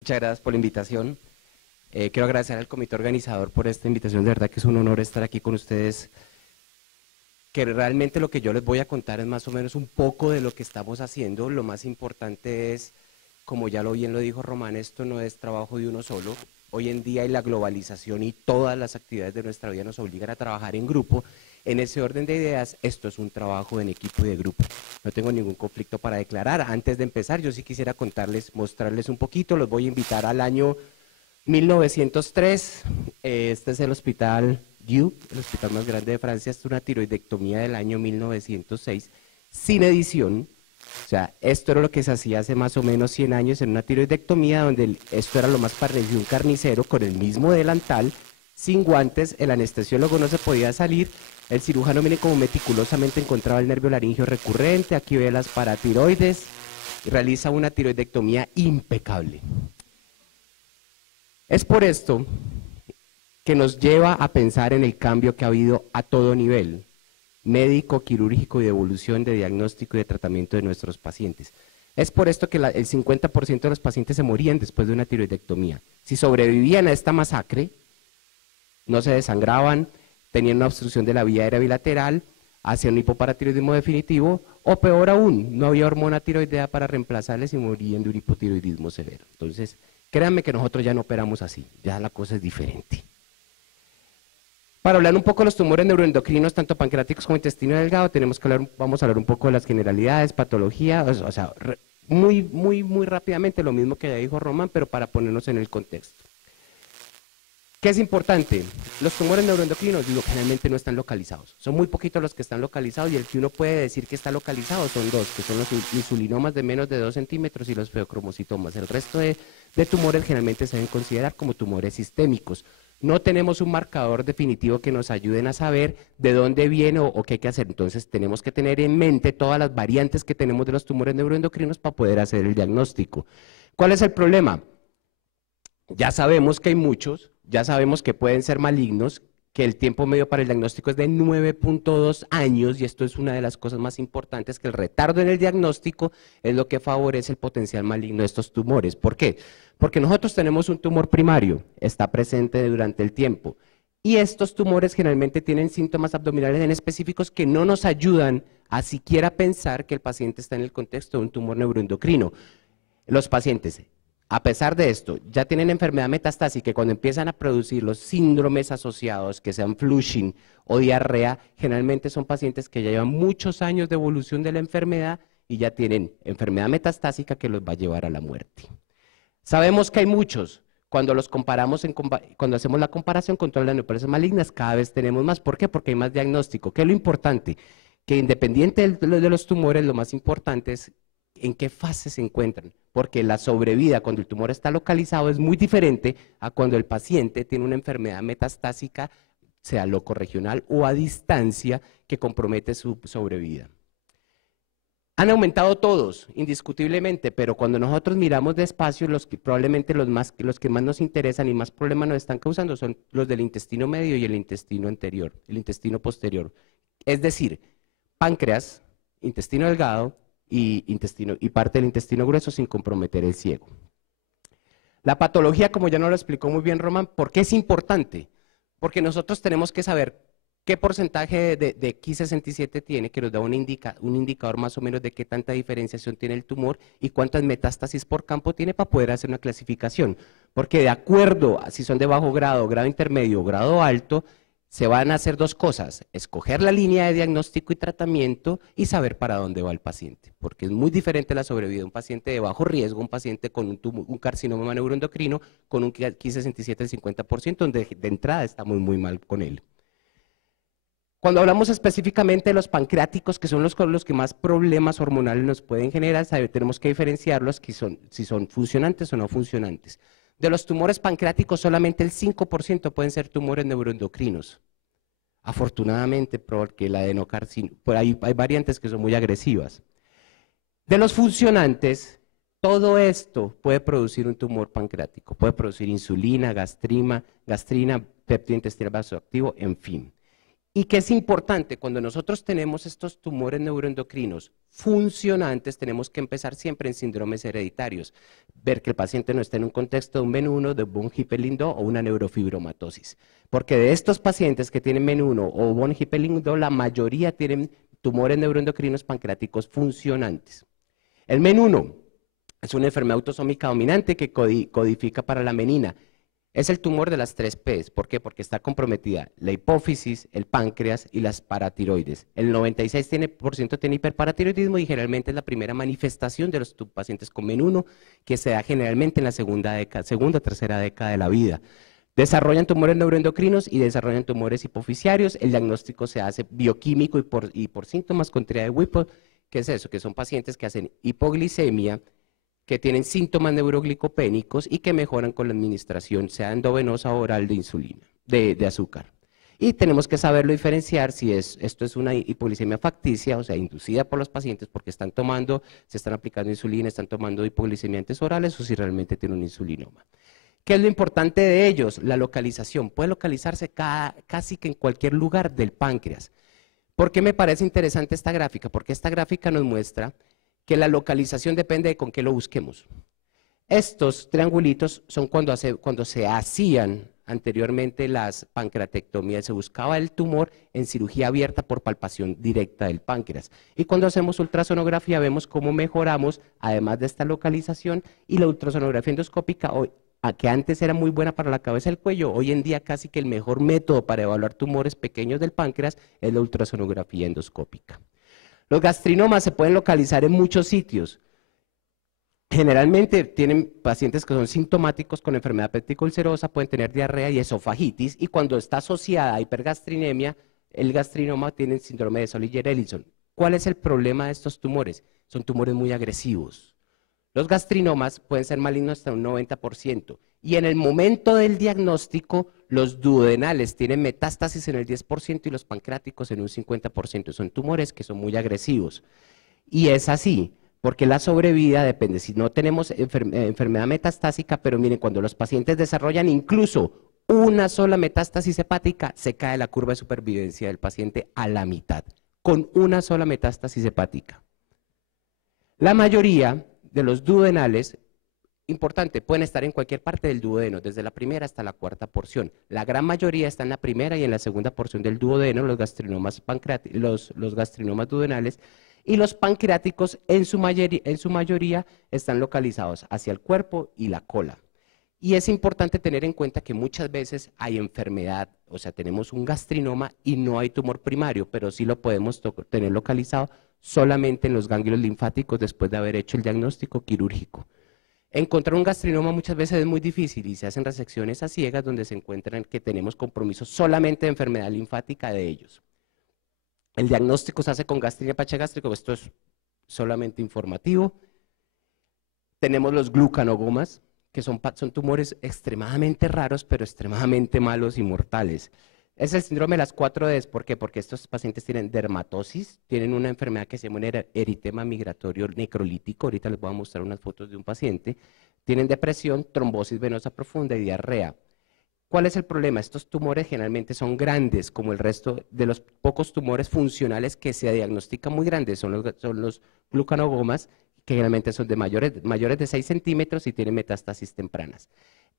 Muchas gracias por la invitación. Quiero agradecer al comité organizador por esta invitación, de verdad que es un honor estar aquí con ustedes, que realmente lo que yo les voy a contar es más o menos un poco de lo que estamos haciendo. Lo más importante es, como ya bien lo dijo Román, esto no es trabajo de uno solo. Hoy en día la globalización y todas las actividades de nuestra vida nos obligan a trabajar en grupo. En ese orden de ideas, esto es un trabajo en equipo y de grupo. No tengo ningún conflicto para declarar. Antes de empezar, yo sí quisiera mostrarles un poquito. Los voy a invitar al año 1903. Este es el Hospital Dieu, el hospital más grande de Francia. Esto es una tiroidectomía del año 1906, sin edición. O sea, esto era lo que se hacía hace más o menos 100 años en una tiroidectomía, donde esto era lo más parecido a un carnicero, con el mismo delantal, sin guantes, el anestesiólogo no se podía salir, el cirujano, miren cómo meticulosamente encontraba el nervio laringeo recurrente, aquí ve las paratiroides, y realiza una tiroidectomía impecable. Es por esto que nos lleva a pensar en el cambio que ha habido a todo nivel, médico, quirúrgico y de evolución de diagnóstico y de tratamiento de nuestros pacientes. Es por esto que el 50% de los pacientes se morían después de una tiroidectomía. Si sobrevivían a esta masacre, no se desangraban, tenían una obstrucción de la vía aérea bilateral, hacían un hipoparatiroidismo definitivo, o peor aún, no había hormona tiroidea para reemplazarles y morían de un hipotiroidismo severo. Entonces, créanme que nosotros ya no operamos así, ya la cosa es diferente. Para hablar un poco de los tumores neuroendocrinos, tanto pancreáticos como intestino delgado, vamos a hablar un poco de las generalidades, patología, o sea, muy rápidamente, lo mismo que ya dijo Román, pero para ponernos en el contexto. ¿Qué es importante? Los tumores neuroendocrinos, generalmente no están localizados. Son muy poquitos los que están localizados, y el que uno puede decir que está localizado son dos, que son los insulinomas de menos de 2 centímetros y los feocromocitomas. El resto de tumores generalmente se deben considerar como tumores sistémicos. No tenemos un marcador definitivo que nos ayuden a saber de dónde viene o qué hay que hacer. Entonces tenemos que tener en mente todas las variantes que tenemos de los tumores neuroendocrinos para poder hacer el diagnóstico. ¿Cuál es el problema? Ya sabemos que hay muchos, ya sabemos que pueden ser malignos, que el tiempo medio para el diagnóstico es de 9.2 años, y esto es una de las cosas más importantes, que el retardo en el diagnóstico es lo que favorece el potencial maligno de estos tumores. ¿Por qué? Porque nosotros tenemos un tumor primario, está presente durante el tiempo, y estos tumores generalmente tienen síntomas abdominales en específicos que no nos ayudan a siquiera pensar que el paciente está en el contexto de un tumor neuroendocrino. Los pacientes, a pesar de esto, ya tienen enfermedad metastásica, y cuando empiezan a producir los síndromes asociados, que sean flushing o diarrea, generalmente son pacientes que ya llevan muchos años de evolución de la enfermedad y ya tienen enfermedad metastásica que los va a llevar a la muerte. Sabemos que hay muchos, cuando los comparamos, cuando hacemos la comparación con todas las neoplasias malignas, cada vez tenemos más. ¿Por qué? Porque hay más diagnóstico. ¿Qué es lo importante? Que independiente de los tumores, lo más importante es en qué fase se encuentran, porque la sobrevida cuando el tumor está localizado es muy diferente a cuando el paciente tiene una enfermedad metastásica, sea locorregional o a distancia, que compromete su sobrevida. Han aumentado todos, indiscutiblemente, pero cuando nosotros miramos despacio, probablemente los que más nos interesan y más problemas nos están causando son los del intestino medio y el intestino anterior, el intestino posterior. Es decir, páncreas, intestino delgado y parte del intestino grueso, sin comprometer el ciego. La patología, como ya nos lo explicó muy bien Román, ¿por qué es importante? Porque nosotros tenemos que saber qué porcentaje de Ki67 tiene, que nos da un indicador más o menos de qué tanta diferenciación tiene el tumor y cuántas metástasis por campo tiene, para poder hacer una clasificación. Porque de acuerdo a si son de bajo grado, grado intermedio o grado alto, se van a hacer dos cosas: escoger la línea de diagnóstico y tratamiento y saber para dónde va el paciente, porque es muy diferente la sobrevida de un paciente de bajo riesgo, un paciente con un carcinoma neuroendocrino con un Ki67 del 50%, donde de entrada está muy mal con él. Cuando hablamos específicamente de los pancreáticos, que son los que más problemas hormonales nos pueden generar, tenemos que diferenciarlos, si son funcionantes o no funcionantes. De los tumores pancreáticos, solamente el 5% pueden ser tumores neuroendocrinos. Afortunadamente, porque la adenocarcinoma, hay variantes que son muy agresivas. De los funcionantes, todo esto puede producir un tumor pancreático, puede producir insulina, gastrina, péptido intestinal vasoactivo, en fin. Y que es importante, cuando nosotros tenemos estos tumores neuroendocrinos funcionantes, tenemos que empezar siempre en síndromes hereditarios, ver que el paciente no está en un contexto de un MEN1, de von Hippel-Lindau o una neurofibromatosis. Porque de estos pacientes que tienen MEN1 o von Hippel-Lindau, la mayoría tienen tumores neuroendocrinos pancreáticos funcionantes. El MEN1 es una enfermedad autosómica dominante que codifica para la menina. Es el tumor de las 3 P's. ¿Por qué? Porque está comprometida la hipófisis, el páncreas y las paratiroides. El 96% tiene hiperparatiroidismo y generalmente es la primera manifestación de los pacientes con MEN1 que se da generalmente en la segunda o tercera década de la vida. Desarrollan tumores neuroendocrinos y desarrollan tumores hipofisiarios. El diagnóstico se hace bioquímico y por síntomas con triada de Whipple. ¿Qué es eso? Que son pacientes que hacen hipoglicemia, que tienen síntomas neuroglicopénicos y que mejoran con la administración, sea endovenosa o oral de insulina, de azúcar. Y tenemos que saberlo diferenciar si esto es una hipoglicemia facticia, o sea, inducida por los pacientes porque se están aplicando insulina, están tomando hipoglicemiantes orales o si realmente tienen un insulinoma. ¿Qué es lo importante de ellos? La localización. Puede localizarse casi que en cualquier lugar del páncreas. ¿Por qué me parece interesante esta gráfica? Porque esta gráfica nos muestra que la localización depende de con qué lo busquemos. Estos triangulitos son cuando se hacían anteriormente las pancreatectomías, se buscaba el tumor en cirugía abierta por palpación directa del páncreas. Y cuando hacemos ultrasonografía vemos cómo mejoramos, además de esta localización, y la ultrasonografía endoscópica, que antes era muy buena para la cabeza y el cuello, hoy en día casi que el mejor método para evaluar tumores pequeños del páncreas es la ultrasonografía endoscópica. Los gastrinomas se pueden localizar en muchos sitios. Generalmente tienen pacientes que son sintomáticos con enfermedad péptico ulcerosa, pueden tener diarrea y esofagitis, y cuando está asociada a hipergastrinemia, el gastrinoma tiene el síndrome de Solinger-Ellison. ¿Cuál es el problema de estos tumores? Son tumores muy agresivos. Los gastrinomas pueden ser malignos hasta un 90%, y en el momento del diagnóstico, los duodenales tienen metástasis en el 10% y los pancreáticos en un 50%. Son tumores que son muy agresivos. Y es así, porque la sobrevida depende. Si no tenemos enfermedad metastásica, pero miren, cuando los pacientes desarrollan incluso una sola metástasis hepática, se cae la curva de supervivencia del paciente a la mitad, con una sola metástasis hepática. La mayoría de los duodenales, importante, pueden estar en cualquier parte del duodeno, desde la primera hasta la cuarta porción. La gran mayoría está en la primera y en la segunda porción del duodeno, los gastrinomas duodenales, y los pancreáticos en su mayoría están localizados hacia el cuerpo y la cola. Y es importante tener en cuenta que muchas veces hay enfermedad, o sea, tenemos un gastrinoma y no hay tumor primario, pero sí lo podemos tener localizado solamente en los ganglios linfáticos después de haber hecho el diagnóstico quirúrgico. Encontrar un gastrinoma muchas veces es muy difícil y se hacen resecciones a ciegas donde se encuentran que tenemos compromiso solamente de enfermedad linfática de ellos. El diagnóstico se hace con gastrina pachagástrico, esto es solamente informativo. Tenemos los glucanogomas, que son tumores extremadamente raros, pero extremadamente malos y mortales. Es el síndrome de las 4Ds, ¿por qué? Porque estos pacientes tienen dermatosis, tienen una enfermedad que se llama eritema migratorio necrolítico, ahorita les voy a mostrar unas fotos de un paciente, tienen depresión, trombosis venosa profunda y diarrea. ¿Cuál es el problema? Estos tumores generalmente son grandes, como el resto de los pocos tumores funcionales que se diagnostican muy grandes, son los glucanogomas, que generalmente son de mayores de 6 centímetros y tienen metástasis tempranas.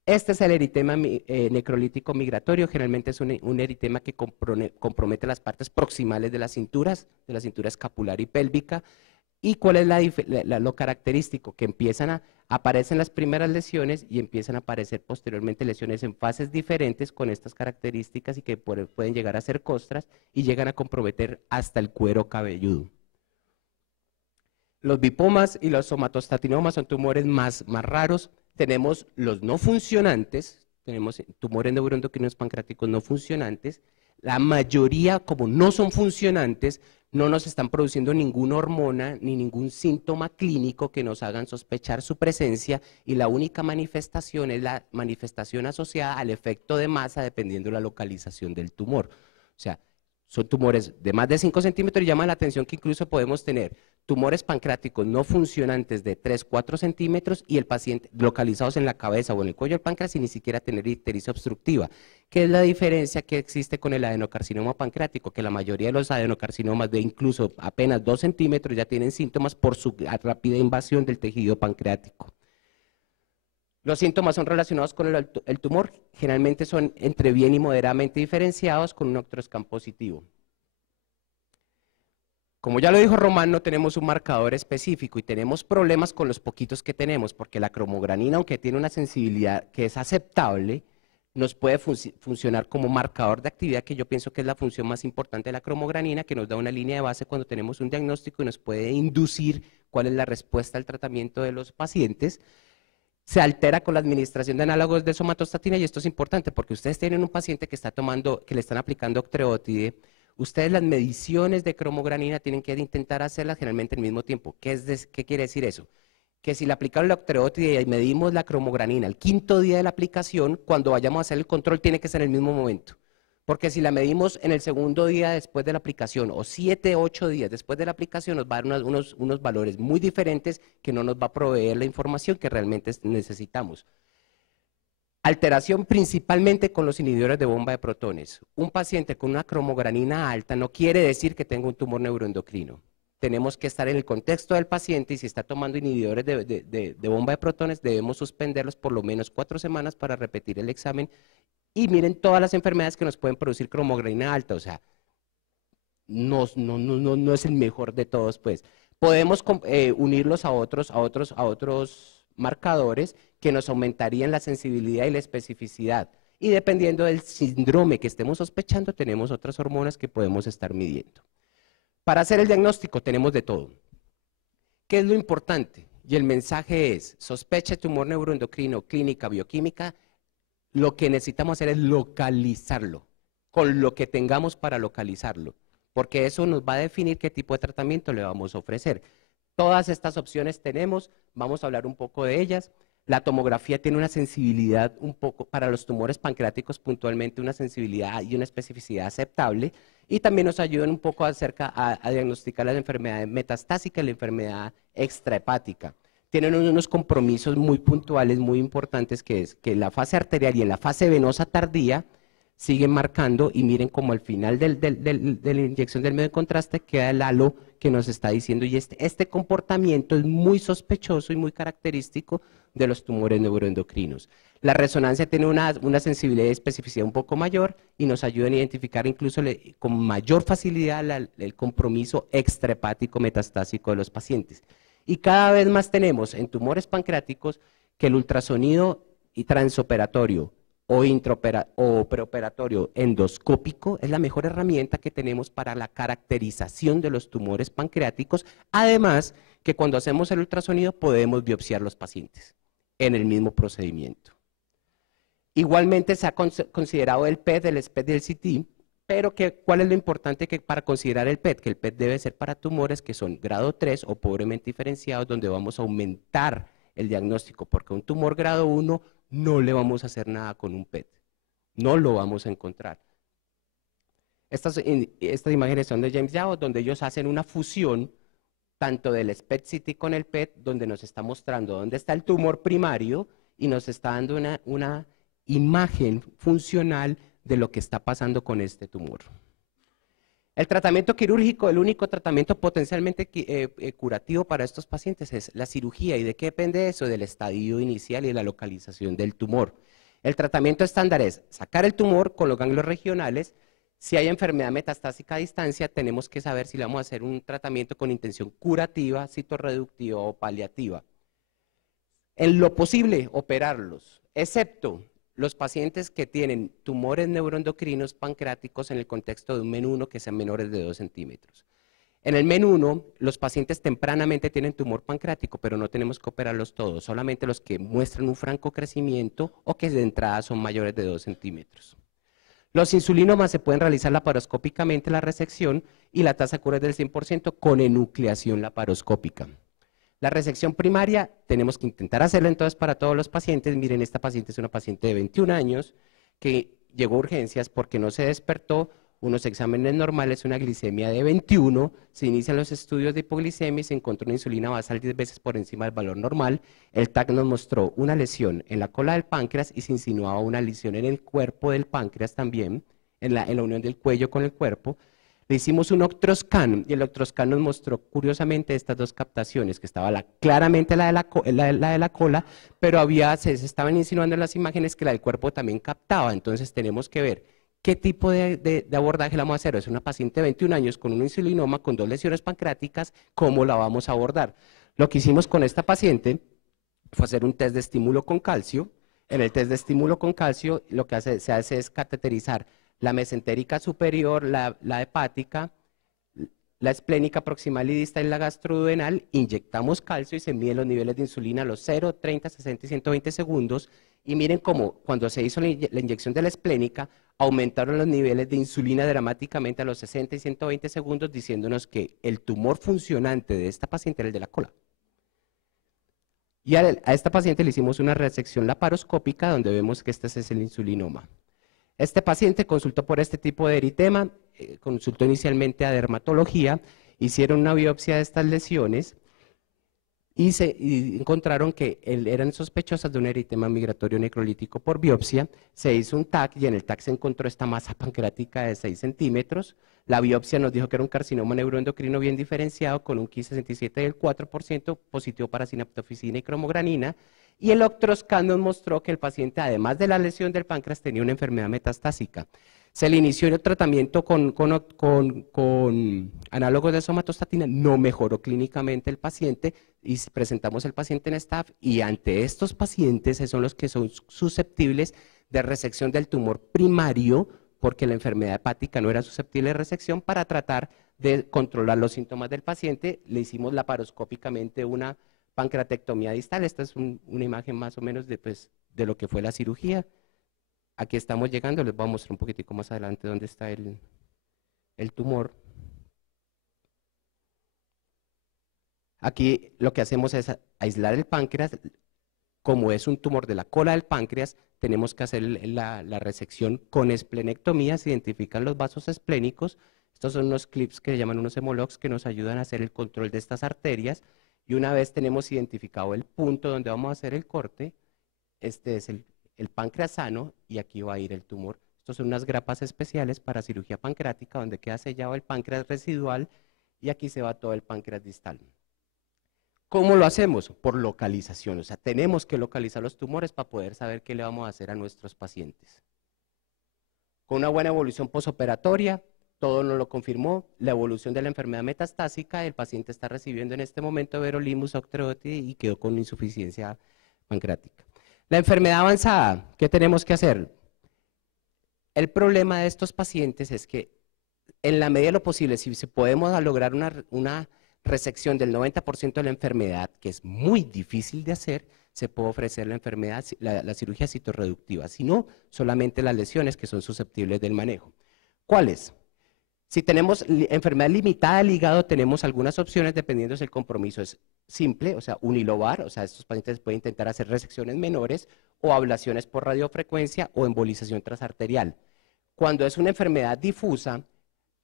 Este es el eritema necrolítico migratorio, generalmente es un eritema que compromete las partes proximales de la cintura escapular y pélvica. ¿Y cuál es lo característico? Que aparecen las primeras lesiones y empiezan a aparecer posteriormente lesiones en fases diferentes con estas características y que pueden llegar a ser costras y llegan a comprometer hasta el cuero cabelludo. Los bipomas y los somatostatinomas son tumores más raros. Tenemos los no funcionantes, tenemos tumores neuroendocrinos pancreáticos no funcionantes. La mayoría, como no son funcionantes, no nos están produciendo ninguna hormona ni ningún síntoma clínico que nos hagan sospechar su presencia y la única manifestación es la manifestación asociada al efecto de masa dependiendo de la localización del tumor. O sea, son tumores de más de 5 centímetros y llama la atención que incluso podemos tener tumores pancreáticos no funcionantes de 3-4 centímetros y el paciente localizados en la cabeza o en el cuello del páncreas sin ni siquiera tener ictericia obstructiva, que es la diferencia que existe con el adenocarcinoma pancreático, que la mayoría de los adenocarcinomas de incluso apenas 2 centímetros ya tienen síntomas por su rápida invasión del tejido pancreático. Los síntomas son relacionados con el tumor, generalmente son entre bien y moderadamente diferenciados con un octoscan positivo. Como ya lo dijo Román, no tenemos un marcador específico y tenemos problemas con los poquitos que tenemos, porque la cromogranina, aunque tiene una sensibilidad que es aceptable, nos puede funcionar como marcador de actividad, que yo pienso que es la función más importante de la cromogranina, que nos da una línea de base cuando tenemos un diagnóstico y nos puede inducir cuál es la respuesta al tratamiento de los pacientes. Se altera con la administración de análogos de somatostatina y esto es importante porque ustedes tienen un paciente que está tomando, que le están aplicando octreotide. Ustedes las mediciones de cromogranina tienen que intentar hacerlas generalmente al mismo tiempo. ¿Qué quiere decir eso? Que si le aplicaron la octreotide y medimos la cromogranina el 5.º día de la aplicación, cuando vayamos a hacer el control tiene que ser en el mismo momento. Porque si la medimos en el 2.º día después de la aplicación o 7, 8 días después de la aplicación, nos va a dar unos valores muy diferentes que no nos va a proveer la información que realmente necesitamos. Alteración principalmente con los inhibidores de bomba de protones. Un paciente con una cromogranina alta no quiere decir que tenga un tumor neuroendocrino. Tenemos que estar en el contexto del paciente y si está tomando inhibidores de bomba de protones debemos suspenderlos por lo menos 4 semanas para repetir el examen. Y miren todas las enfermedades que nos pueden producir cromogranina alta, o sea, no es el mejor de todos, pues. Podemos unirlos a otros marcadores que nos aumentarían la sensibilidad y la especificidad. Y dependiendo del síndrome que estemos sospechando, tenemos otras hormonas que podemos estar midiendo. Para hacer el diagnóstico tenemos de todo. ¿Qué es lo importante? Y el mensaje es, sospecha de tumor neuroendocrino, clínica, bioquímica. Lo que necesitamos hacer es localizarlo, con lo que tengamos para localizarlo, porque eso nos va a definir qué tipo de tratamiento le vamos a ofrecer. Todas estas opciones tenemos, vamos a hablar un poco de ellas. La tomografía tiene una sensibilidad un poco, para los tumores pancreáticos puntualmente, una sensibilidad y una especificidad aceptable, y también nos ayudan un poco a diagnosticar la enfermedad metastásica y la enfermedad extrahepática. Tienen unos compromisos muy puntuales, muy importantes, que es que en la fase arterial y en la fase venosa tardía siguen marcando y miren como al final de la inyección del medio de contraste queda el halo que nos está diciendo y este comportamiento es muy sospechoso y muy característico de los tumores neuroendocrinos. La resonancia tiene una sensibilidad y especificidad un poco mayor y nos ayuda a identificar incluso con mayor facilidad el compromiso extrahepático metastásico de los pacientes. Y cada vez más tenemos en tumores pancreáticos que el ultrasonido y transoperatorio o preoperatorio endoscópico es la mejor herramienta que tenemos para la caracterización de los tumores pancreáticos, además que cuando hacemos el ultrasonido podemos biopsiar los pacientes en el mismo procedimiento. Igualmente se ha considerado el PET, el SPECT y el CT, pero ¿cuál es lo importante para considerar el PET? Que el PET debe ser para tumores que son grado 3 o pobremente diferenciados, donde vamos a aumentar el diagnóstico, porque un tumor grado 1 no le vamos a hacer nada con un PET, no lo vamos a encontrar. Estas imágenes son de James Yao, donde ellos hacen una fusión tanto del SPECT-CT con el PET, donde nos está mostrando dónde está el tumor primario y nos está dando una imagen funcional de lo que está pasando con este tumor. El tratamiento quirúrgico, el único tratamiento potencialmente curativo para estos pacientes es la cirugía. ¿Y de qué depende eso? Del estadio inicial y la localización del tumor. El tratamiento estándar es sacar el tumor con los ganglios regionales. Si hay enfermedad metastásica a distancia, tenemos que saber si le vamos a hacer un tratamiento con intención curativa, citorreductiva o paliativa. En lo posible, operarlos, excepto los pacientes que tienen tumores neuroendocrinos pancreáticos en el contexto de un MEN 1 que sean menores de 2 centímetros. En el MEN 1, los pacientes tempranamente tienen tumor pancreático, pero no tenemos que operarlos todos, solamente los que muestran un franco crecimiento o que de entrada son mayores de 2 centímetros. Los insulinomas se pueden realizar laparoscópicamente la resección y la tasa de cura es del 100% con enucleación laparoscópica. La resección primaria tenemos que intentar hacerla entonces para todos los pacientes. Miren, esta paciente es una paciente de 21 años que llegó a urgencias porque no se despertó unos exámenes normales, una glicemia de 21, se inician los estudios de hipoglicemia y se encontró una insulina basal 10 veces por encima del valor normal. El TAC nos mostró una lesión en la cola del páncreas y se insinuaba una lesión en el cuerpo del páncreas también, en la unión del cuello con el cuerpo. Le hicimos un octroscan y el octroscan nos mostró curiosamente estas dos captaciones, que estaba claramente la de la cola, pero se estaban insinuando en las imágenes que la del cuerpo también captaba. Entonces tenemos que ver qué tipo de abordaje la vamos a hacer. Es una paciente de 21 años con un insulinoma, con 2 lesiones pancreáticas, ¿cómo la vamos a abordar? Lo que hicimos con esta paciente fue hacer un test de estímulo con calcio. En el test de estímulo con calcio lo que se hace es cateterizar la mesentérica superior, la hepática, la esplénica proximal y distal y la gastroduodenal, inyectamos calcio y se miden los niveles de insulina a los 0, 30, 60 y 120 segundos. Y miren cómo cuando se hizo la inyección de la esplénica, aumentaron los niveles de insulina dramáticamente a los 60 y 120 segundos, diciéndonos que el tumor funcionante de esta paciente era el de la cola. Y a esta paciente le hicimos una resección laparoscópica donde vemos que este es el insulinoma. Este paciente consultó por este tipo de eritema, consultó inicialmente a dermatología, hicieron una biopsia de estas lesiones y encontraron que eran sospechosas de un eritema migratorio necrolítico por biopsia. Se hizo un TAC y en el TAC se encontró esta masa pancreática de 6 centímetros. La biopsia nos dijo que era un carcinoma neuroendocrino bien diferenciado con un Ki67 del 4%, positivo para sinaptofisina y cromogranina. Y el octroscan nos mostró que el paciente, además de la lesión del páncreas, tenía una enfermedad metastásica. Se le inició el tratamiento con análogos de somatostatina, no mejoró clínicamente el paciente y presentamos el paciente en staff y ante estos pacientes son los que son susceptibles de resección del tumor primario porque la enfermedad hepática no era susceptible de resección. Para tratar de controlar los síntomas del paciente le hicimos laparoscópicamente una pancreatectomía distal. Esta es una imagen más o menos de lo que fue la cirugía. Aquí estamos llegando, les voy a mostrar un poquitico más adelante dónde está el tumor. Aquí lo que hacemos es aislar el páncreas. Como es un tumor de la cola del páncreas, tenemos que hacer la resección con esplenectomía. Se identifican los vasos esplénicos. Estos son unos clips que se llaman unos hemologs que nos ayudan a hacer el control de estas arterias. Y una vez tenemos identificado el punto donde vamos a hacer el corte, este es el páncreas sano y aquí va a ir el tumor. Estos son unas grapas especiales para cirugía pancreática donde queda sellado el páncreas residual y aquí se va todo el páncreas distal. ¿Cómo lo hacemos? Por localización, o sea, tenemos que localizar los tumores para poder saber qué le vamos a hacer a nuestros pacientes. Con una buena evolución posoperatoria, todo nos lo confirmó, la evolución de la enfermedad metastásica, el paciente está recibiendo en este momento everolimus octreotide y quedó con insuficiencia pancreática. La enfermedad avanzada, ¿qué tenemos que hacer? El problema de estos pacientes es que en la medida de lo posible, si podemos lograr una resección del 90% de la enfermedad, que es muy difícil de hacer, se puede ofrecer la enfermedad, la cirugía citorreductiva, si no, solamente las lesiones que son susceptibles del manejo. ¿Cuáles? Si tenemos enfermedad limitada del hígado, tenemos algunas opciones dependiendo si el compromiso es simple, o sea, unilobar, o sea, estos pacientes pueden intentar hacer resecciones menores o ablaciones por radiofrecuencia o embolización transarterial. Cuando es una enfermedad difusa,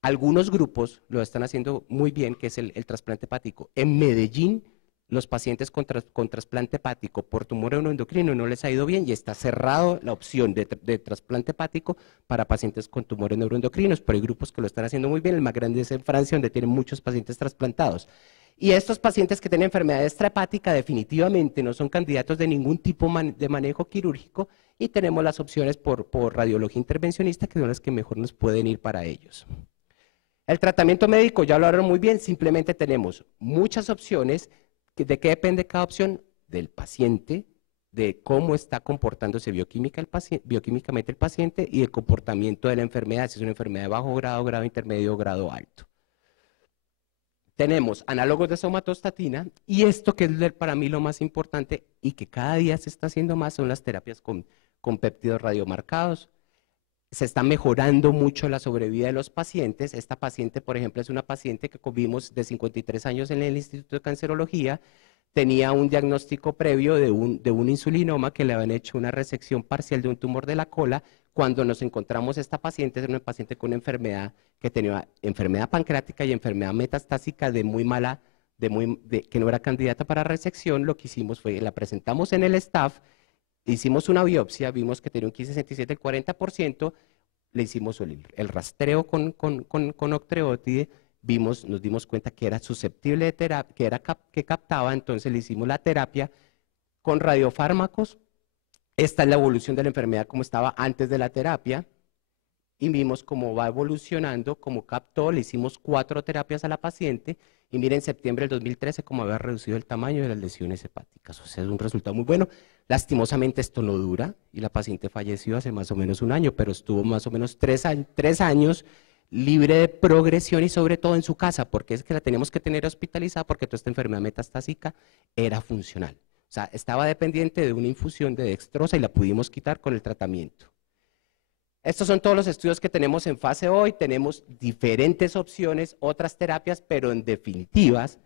algunos grupos lo están haciendo muy bien, que es el trasplante hepático. En Medellín, los pacientes con trasplante hepático por tumor neuroendocrino no les ha ido bien y está cerrado la opción de trasplante hepático para pacientes con tumores neuroendocrinos, pero hay grupos que lo están haciendo muy bien. El más grande es en Francia, donde tienen muchos pacientes trasplantados. Y estos pacientes que tienen enfermedad extrahepática definitivamente no son candidatos de ningún tipo de manejo quirúrgico y tenemos las opciones por radiología intervencionista, que son las que mejor nos pueden ir para ellos. El tratamiento médico ya lo hablaron muy bien, simplemente tenemos muchas opciones. ¿De qué depende cada opción? Del paciente, de cómo está comportándose bioquímicamente el paciente y el comportamiento de la enfermedad, si es una enfermedad de bajo grado, grado intermedio o grado alto. Tenemos análogos de somatostatina y esto que es para mí lo más importante y que cada día se está haciendo más son las terapias con péptidos radiomarcados. Se está mejorando mucho la sobrevida de los pacientes. Esta paciente, por ejemplo, es una paciente que vimos de 53 años en el Instituto de Cancerología, tenía un diagnóstico previo de un insulinoma que le habían hecho una resección parcial de un tumor de la cola. cuando nos encontramos esta paciente, era una paciente con una enfermedad que tenía enfermedad pancreática y enfermedad metastásica de muy mala, que no era candidata para resección, lo que hicimos fue, la presentamos en el staff, hicimos una biopsia, vimos que tenía un 1567 del 40%, le hicimos el rastreo con octreotide, nos dimos cuenta que era susceptible de terapia, que captaba, entonces le hicimos la terapia con radiofármacos. Esta es la evolución de la enfermedad como estaba antes de la terapia y vimos cómo va evolucionando, cómo captó, le hicimos 4 terapias a la paciente y miren en septiembre del 2013 cómo había reducido el tamaño de las lesiones hepáticas, o sea, es un resultado muy bueno. Lastimosamente esto no dura y la paciente falleció hace más o menos un año, pero estuvo más o menos 3 años libre de progresión y sobre todo en su casa, porque es que la teníamos que tener hospitalizada porque toda esta enfermedad metastásica era funcional. O sea, estaba dependiente de una infusión de dextrosa y la pudimos quitar con el tratamiento. Estos son todos los estudios que tenemos en fase hoy, tenemos diferentes opciones, otras terapias, pero en definitivas,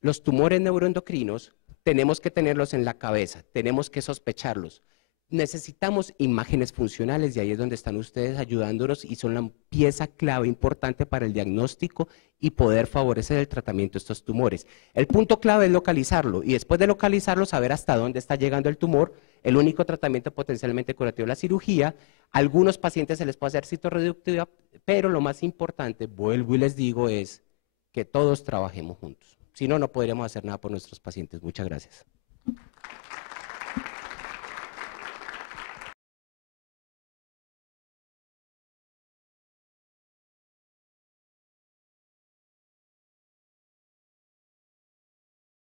los tumores neuroendocrinos tenemos que tenerlos en la cabeza, tenemos que sospecharlos. Necesitamos imágenes funcionales y ahí es donde están ustedes ayudándonos y son la pieza clave importante para el diagnóstico y poder favorecer el tratamiento de estos tumores. El punto clave es localizarlo y después de localizarlo saber hasta dónde está llegando el tumor. El único tratamiento potencialmente curativo es la cirugía. A algunos pacientes se les puede hacer citorreductiva, pero lo más importante, vuelvo y les digo, es que todos trabajemos juntos. Si no, no podríamos hacer nada por nuestros pacientes. Muchas gracias.